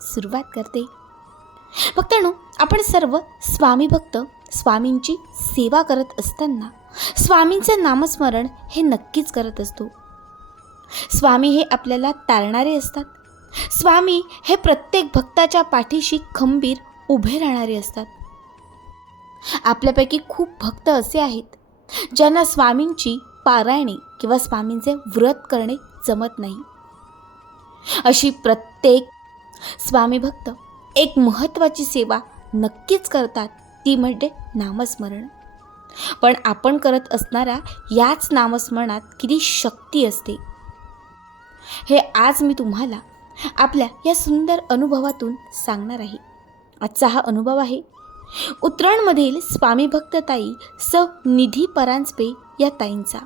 सुरुवात करते. भक्तांनो आपण सर्व स्वामी भक्त स्वामींची सेवा करत असताना स्वामींचं नामस्मरण हे नक्कीच करत असतो. स्वामी हे आपल्याला तारणारे असतात. स्वामी हे प्रत्येक भक्ताच्या पाठीशी खंबीर उभे राहणारे असतात. आपल्यापैकी खूप भक्त असे आहेत ज्यांना स्वामींची पारायणे किंवा स्वामींचे व्रत करणे जमत नाही. अशी प्रत्येक स्वामी भक्त एक महत्त्वाची सेवा नक्कीच करतात ती म्हणजे नामस्मरण. पण आपण करत असणाऱ्या याच नामस्मरणात किती शक्ती असते? हे आज मी तुम्हाला आपल्या या सुंदर अनुभवातून सांगणार आहे. आजचा हा अनुभव आहे उतरणमधील स्वामी भक्त ताई स. निधी परांजपे या ताईंचा.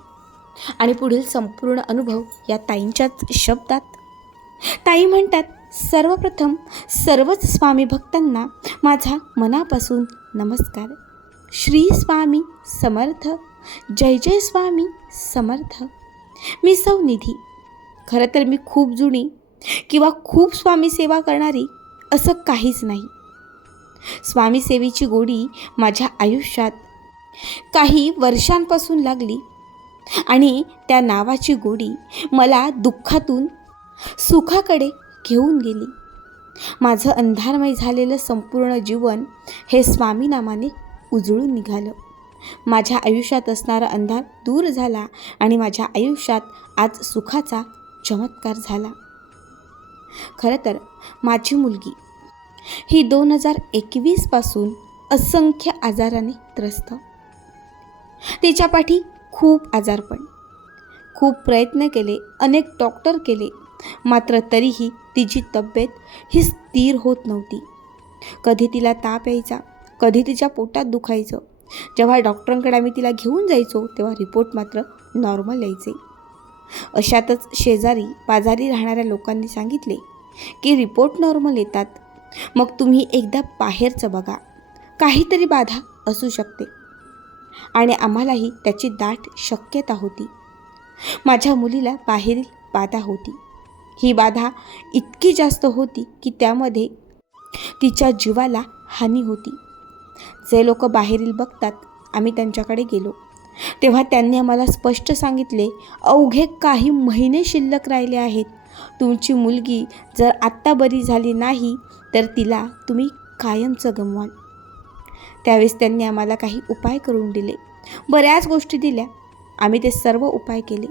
आणि पुढील संपूर्ण अनुभव या ताईंच्याच शब्दात. ताई म्हणतात सर्वप्रथम सर्वच स्वामी भक्तांना माझा मनापासून नमस्कार. श्री स्वामी समर्थ जय जय स्वामी समर्थ. मी सौ निधी खरं तर मी खूप जुनी किंवा खूप स्वामी सेवा करणारी असं काहीच नाही. स्वामी सेवेची गोडी माझ्या आयुष्यात काही वर्षांपासून लागली आणि त्या नावाची गोडी मला दुःखातून सुखाकडे घेऊन गेली. माझं अंधारमय झालेलं संपूर्ण जीवन हे स्वामी नामाने उजळून निघालं. माझ्या आयुष्यात असणारा अंधार दूर झाला आणि माझ्या आयुष्यात आज सुखाचा चमत्कार झाला. खरं तर माझी मुलगी ही दोन हजार एकवीसपासून असंख्य आजाराने त्रस्त. तिच्या पाठी खूप आजारपण खूप प्रयत्न केले अनेक डॉक्टर केले मात्र तरीही तिची तब्येत ही स्थिर होत नव्हती. कधी तिला ताप यायचा कधी तिच्या पोटात दुखायचं. जेव्हा डॉक्टरांकडे आम्ही तिला घेऊन जायचो तेव्हा रिपोर्ट मात्र नॉर्मल यायचे. अशातच शेजारी पाजारी राहणाऱ्या लोकांनी सांगितले की रिपोर्ट नॉर्मल येतात. मग तुम्ही एकदा बाहेरचं बघा. काहीतरी बाधा असू शकते. आणि आम्हालाही त्याची दाट शक्यता होती. माझ्या मुलीला बाहेरील बाधा होती. ही बाधा इतकी जास्त होती की त्यामध्ये तिच्या जीवाला हानी होती. जे लोक बाहेरील बघतात आम्ही त्यांच्याकडे गेलो. तेव्हा त्यांनी आम्हाला स्पष्ट सांगितले अवघे काही महिने शिल्लक राहिले आहेत. तुमची मुलगी जर आत्ता बरी झाली नाही तर तिला तुम्ही कायमचं गमवाल. त्यावेळेस त्यांनी आम्हाला काही उपाय करून दिले. बऱ्याच गोष्टी दिल्या. आम्ही ते सर्व उपाय केले.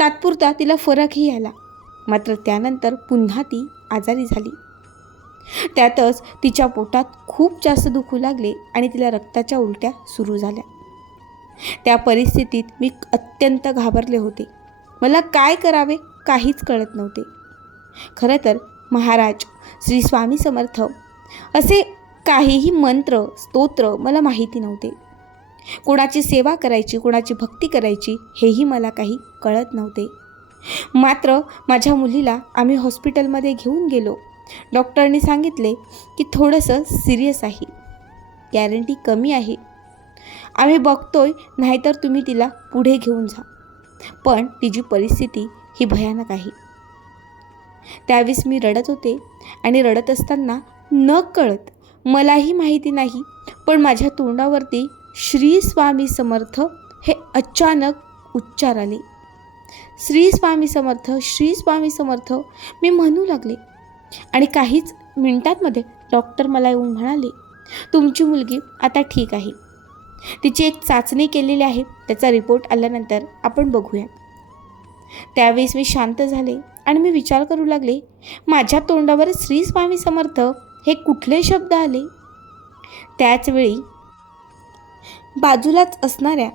तात्पुरता तिला फरकही आला. मात्र त्यानंतर पुन्हा ती आजारी झाली. त्यातच तिच्या पोटात खूप जास्त दुखू लागले आणि तिला रक्ताच्या उलट्या सुरू झाल्या. त्या परिस्थितीत मी अत्यंत घाबरले होते. मला काय करावे काहीच कळत नव्हते. खरं तर महाराज श्री स्वामी समर्थ असे काहीही मंत्र स्तोत्र मला माहिती नव्हते. कोणाची सेवा करायची कोणाची भक्ती करायची हेही मला काही कळत नव्हते. मात्र माझ्या मुलीला आम्ही हॉस्पिटलमध्ये घेऊन गेलो. डॉक्टरने सांगितले की थोडंसं सिरियस आहे. गॅरंटी कमी आहे. आम्ही बघतोय नाहीतर तुम्ही तिला पुढे घेऊन जा. पण तिची परिस्थिती ही भयानक आहे. त्यावेळेस मी रडत होते आणि रडत असताना न कळत. मलाही माहिती नाही पण माझ्या तोंडावरती श्री स्वामी समर्थ हे अचानक उच्चार आले. श्री स्वामी समर्थ श्री स्वामी समर्थ मी म्हणू लागले. आणि काहीच मिनिटांमध्ये डॉक्टर मला येऊन म्हणाले तुमची मुलगी आता ठीक आहे. तिची एक चाचणी केलेली आहे. त्याचा रिपोर्ट आल्यानंतर आपण बघूया. त्यावेळेस मी शांत झाले आणि मी विचार करू लागले माझ्या तोंडावर श्री स्वामी समर्थ हे कुठले शब्द आले? त्याचवेळी बाजूलाच असणाऱ्या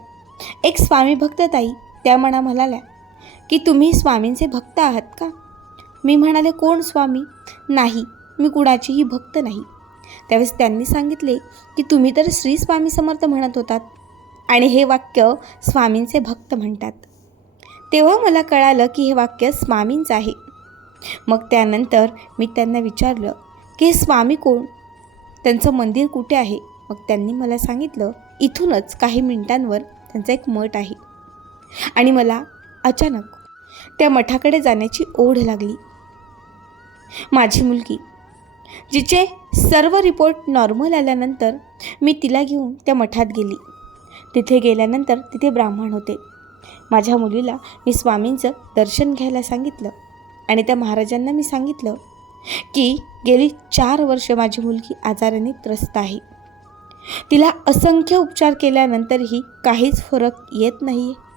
एक स्वामी भक्त ताई त्या म्हणा म्हणाल्या की तुम्ही स्वामींचे भक्त आहात का? मी म्हणाले कोण स्वामी? नाही. मी कुणाचीही भक्त नाही. त्यावेळेस त्यांनी सांगितले की तुम्ही तर श्री स्वामी समर्थ म्हणत होतात आणि हे वाक्य स्वामींचे भक्त म्हणतात. तेव्हा मला कळालं की हे वाक्य स्वामींचं आहे. मग त्यानंतर मी त्यांना विचारलं की हे स्वामी कोण? त्यांचं मंदिर कुठे आहे? मग त्यांनी मला सांगितलं इथूनच काही मिनिटांवर त्यांचा एक मठ आहे. आणि मला अचानक त्या मठाकडे जाण्याची ओढ लागली. माझी मुलगी जिचे सर्व रिपोर्ट नॉर्मल आल्यानंतर मी तिला घेऊन त्या मठात गेली. तिथे गेल्यानंतर तिथे ब्राह्मण होते. माझ्या मुलीला मी स्वामींचं दर्शन घ्यायला सांगितलं आणि त्या महाराजांना मी सांगितलं की गेली चार वर्ष माझी मुलगी आजाराने त्रस्त आहे. तिला असंख्य उपचार केल्यानंतरही काहीच फरक येत नाही आहे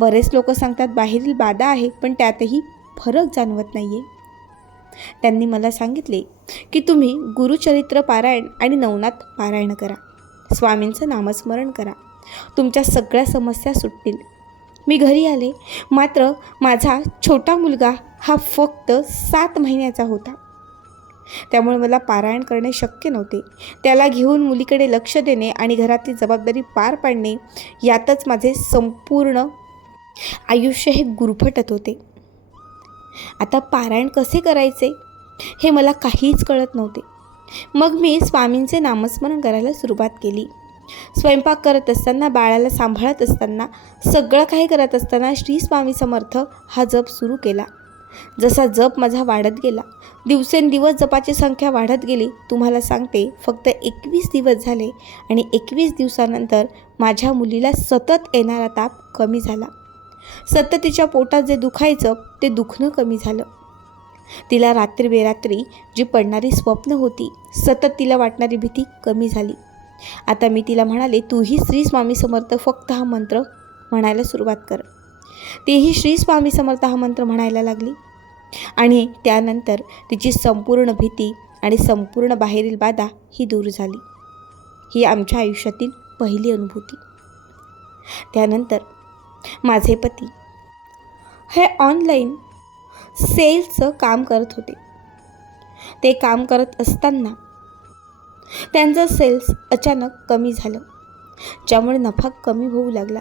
बरेच लोक सांगतात बाहेरील बाधा आहे पण त्यातही फरक जाणवत नाही आहे त्यांनी मला सांगितले की तुम्ही गुरुचरित्र पारायण आणि नवनाथ पारायण करा. स्वामींचं नामस्मरण करा. तुमच्या सगळ्या समस्या सुटतील. मी घरी आले. मात्र माझा छोटा मुलगा हा फक्त सात महिन्याचा होता. त्यामुळे मला पारायण करणे शक्य नव्हते. त्याला घेऊन मुलीकडे लक्ष देणे आणि घरातली जबाबदारी पार पाडणे यातच माझे संपूर्ण आयुष्य हे गुरफटत होते. आता पारायण कसे करायचे हे मला काहीच कळत नव्हते. मग मी स्वामींचे नामस्मरण करायला सुरुवात केली. स्वयंपाक करत असताना बाळाला सांभाळत असताना सगळं काही करत असताना श्री स्वामी समर्थ हा जप सुरू केला. जसा जप माझा वाढत गेला दिवसेंदिवस जपाची संख्या वाढत गेली तुम्हाला सांगते फक्त एकवीस दिवस झाले आणि एकवीस दिवसानंतर माझ्या मुलीला सतत येणारा ताप कमी झाला. सतत तिच्या पोटात जे दुखायचं ते दुखणं कमी झालं. तिला रात्री बेरात्री जी पडणारी स्वप्न होती सतत तिला वाटणारी भीती कमी झाली. आता मी तिला म्हणाले तूही श्री स्वामी समर्थ फक्त हा मंत्र म्हणायला सुरुवात कर. तेही श्री स्वामी समर्थ हा मंत्र म्हणायला लागली. आणि त्यानंतर तिची संपूर्ण भीती आणि संपूर्ण बाहेरील बाधा ही दूर झाली. ही आमच्या आयुष्यातील पहिली अनुभूती. त्यानंतर माझे पती. हे ऑनलाईन सेल्सचं काम करत होते. ते काम करत असताना त्यांचं सेल्स अचानक कमी झालं ज्यामुळे नफा कमी होऊ लागला.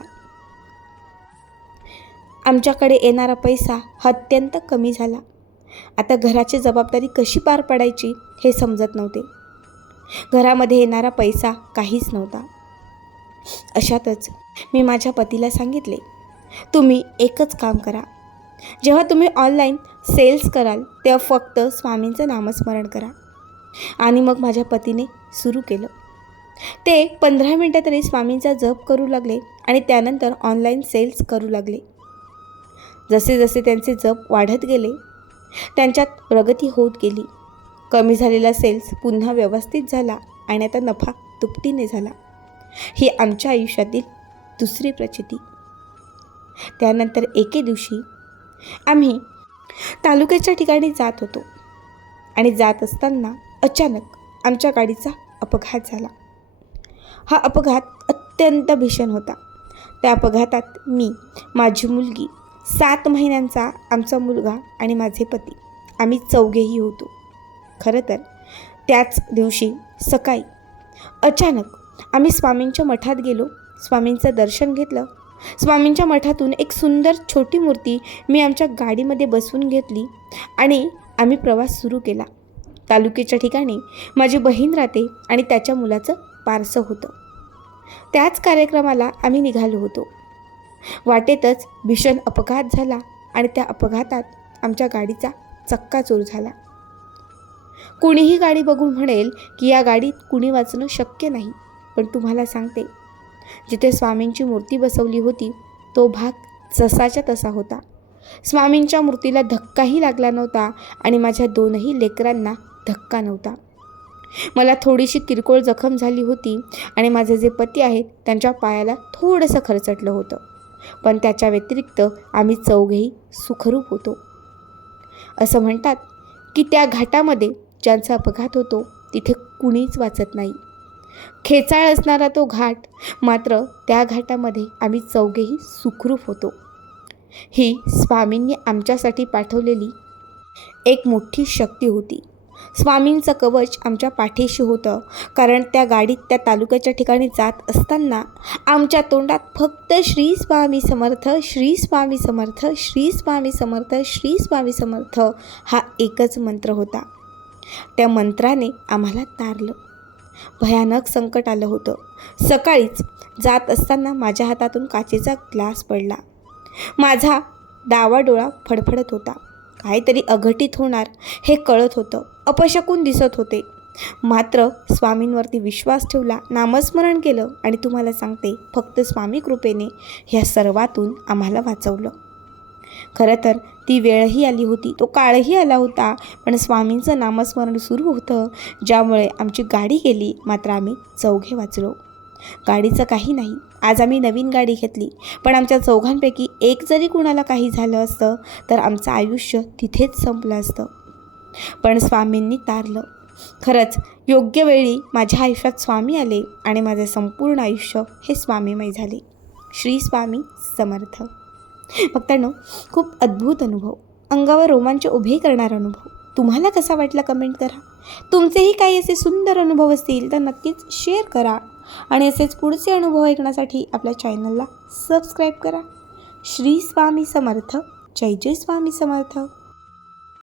आमच्याकडे येणारा पैसा अत्यंत कमी झाला. आता घराची जबाबदारी कशी पार पाडायची हे समजत नव्हते. घरामध्ये येणारा पैसा काहीच नव्हता. अशातच मी माझ्या पतीला सांगितले तुम्ही एकच काम करा. जेव्हा तुम्ही ऑनलाईन सेल्स कराल तेव्हा फक्त स्वामींचं नामस्मरण करा. आणि मग माझ्या पतीने सुरू केलं. ते पंधरा मिनटं तरी स्वामींचा जप करू लागले आणि त्यानंतर ऑनलाईन सेल्स करू लागले. जसे जसे त्यांचे जप वाढत गेले त्यांच्यात प्रगती होत गेली. कमी झालेला सेल्स पुन्हा व्यवस्थित झाला आणि आता नफा दुपटीने झाला. ही आमच्या आयुष्यातील दुसरी प्रचिती. त्यानंतर एके दिवशी आम्ही तालुक्याच्या ठिकाणी जात होतो आणि जात असताना अचानक आमच्या गाडीचा अपघात झाला. हा अपघात अत्यंत भीषण होता. त्या अपघातात मी माझी मुलगी सात महिन्यांचा आमचा मुलगा आणि माझे पती. आम्ही चौघेही होतो. खरं तर त्याच दिवशी सकाळी अचानक आम्ही स्वामींच्या मठात गेलो. स्वामींचं दर्शन घेतलं. स्वामींच्या मठातून एक सुंदर छोटी मूर्ती मी आमच्या गाडीमध्ये बसवून घेतली आणि आम्ही प्रवास सुरू केला. तालुक्याच्या ठिकाणी माझी बहीण राहते आणि त्याच्या मुलाचं पारसं होतं. त्याच कार्यक्रमाला आम्ही निघालो होतो. वाटेतच भीषण अपघात झाला आणि त्या अपघातात आमच्या गाडीचा चक्काचूर झाला. कुणीही गाडी बघून म्हणेल की या गाडीत कुणी वाचणं शक्य नाही. पण तुम्हाला सांगते जिथे स्वामींची मूर्ती बसवली होती तो भाग जसाच्या तसा होता. स्वामींच्या मूर्तीला धक्काही लागला नव्हता आणि माझ्या दोनही लेकरांना धक्का नव्हता. मला थोडीशी किरकोळ जखम झाली होती आणि माझे जे पती आहेत त्यांच्या पायाला थोडंसं खरचटलं होतं. पण त्याच्या व्यतिरिक्त आम्ही चौघेही सुखरूप होतो. असं म्हणतात की त्या घाटामध्ये ज्यांचा अपघात होतो तिथे कुणीच वाचत नाही. खेचाळ असणारा तो घाट. मात्र त्या घाटामध्ये आम्ही चौघेही सुखरूप होतो. ही स्वामींनी आमच्यासाठी पाठवलेली एक मोठी शक्ती होती. स्वामींचं कवच आमच्या पाठीशी होतं. कारण त्या गाडीत त्या तालुक्याच्या ठिकाणी जात असताना आमच्या तोंडात फक्त श्री स्वामी समर्थ श्री स्वामी समर्थ श्री स्वामी समर्थ श्री स्वामी समर्थ हा एकच मंत्र होता. त्या मंत्राने आम्हाला तारलं. भयानक संकट आलं होतं. सकाळीच जात असताना माझ्या हातातून काचेचा ग्लास पडला. माझा डावा डोळा फडफडत होता. काहीतरी अघटित होणार हे कळत होतं. अपशकून दिसत होते. मात्र स्वामींवरती विश्वास ठेवला नामस्मरण केलं आणि तुम्हाला सांगते फक्त स्वामी कृपेने ह्या सर्वातून आम्हाला वाचवलं. खरं तर ती वेळही आली होती तो काळही आला होता पण स्वामींचं नामस्मरण सुरू होतं. ज्यामुळे आमची गाडी गेली मात्र आम्ही चौघे वाचलो. गाडीचं काही नाही. आज आम्ही नवीन गाडी घेतली पण आमच्या चौघांपैकी एक जरी कुणाला काही झालं असतं तर आमचं आयुष्य तिथेच संपलं असतं. पण स्वामींनी तारलं. खरंच योग्य वेळी माझ्या आयुष्यात स्वामी आले आणि माझे संपूर्ण आयुष्य हे स्वामीमय झाले. श्री स्वामी समर्थ. भक्तांनो खूप अद्भुत अनुभव. अंगावर रोमांच उभे करणारा अनुभव. तुम्हाला कसा वाटला कमेंट करा. तुमचेही काही असे सुंदर अनुभव असतील तर नक्कीच शेअर करा. आणि असेच पुढचे अनुभव ऐकण्यासाठी आपल्या चॅनलला सबस्क्राईब करा. श्री स्वामी समर्थ. जय जय स्वामी समर्थ.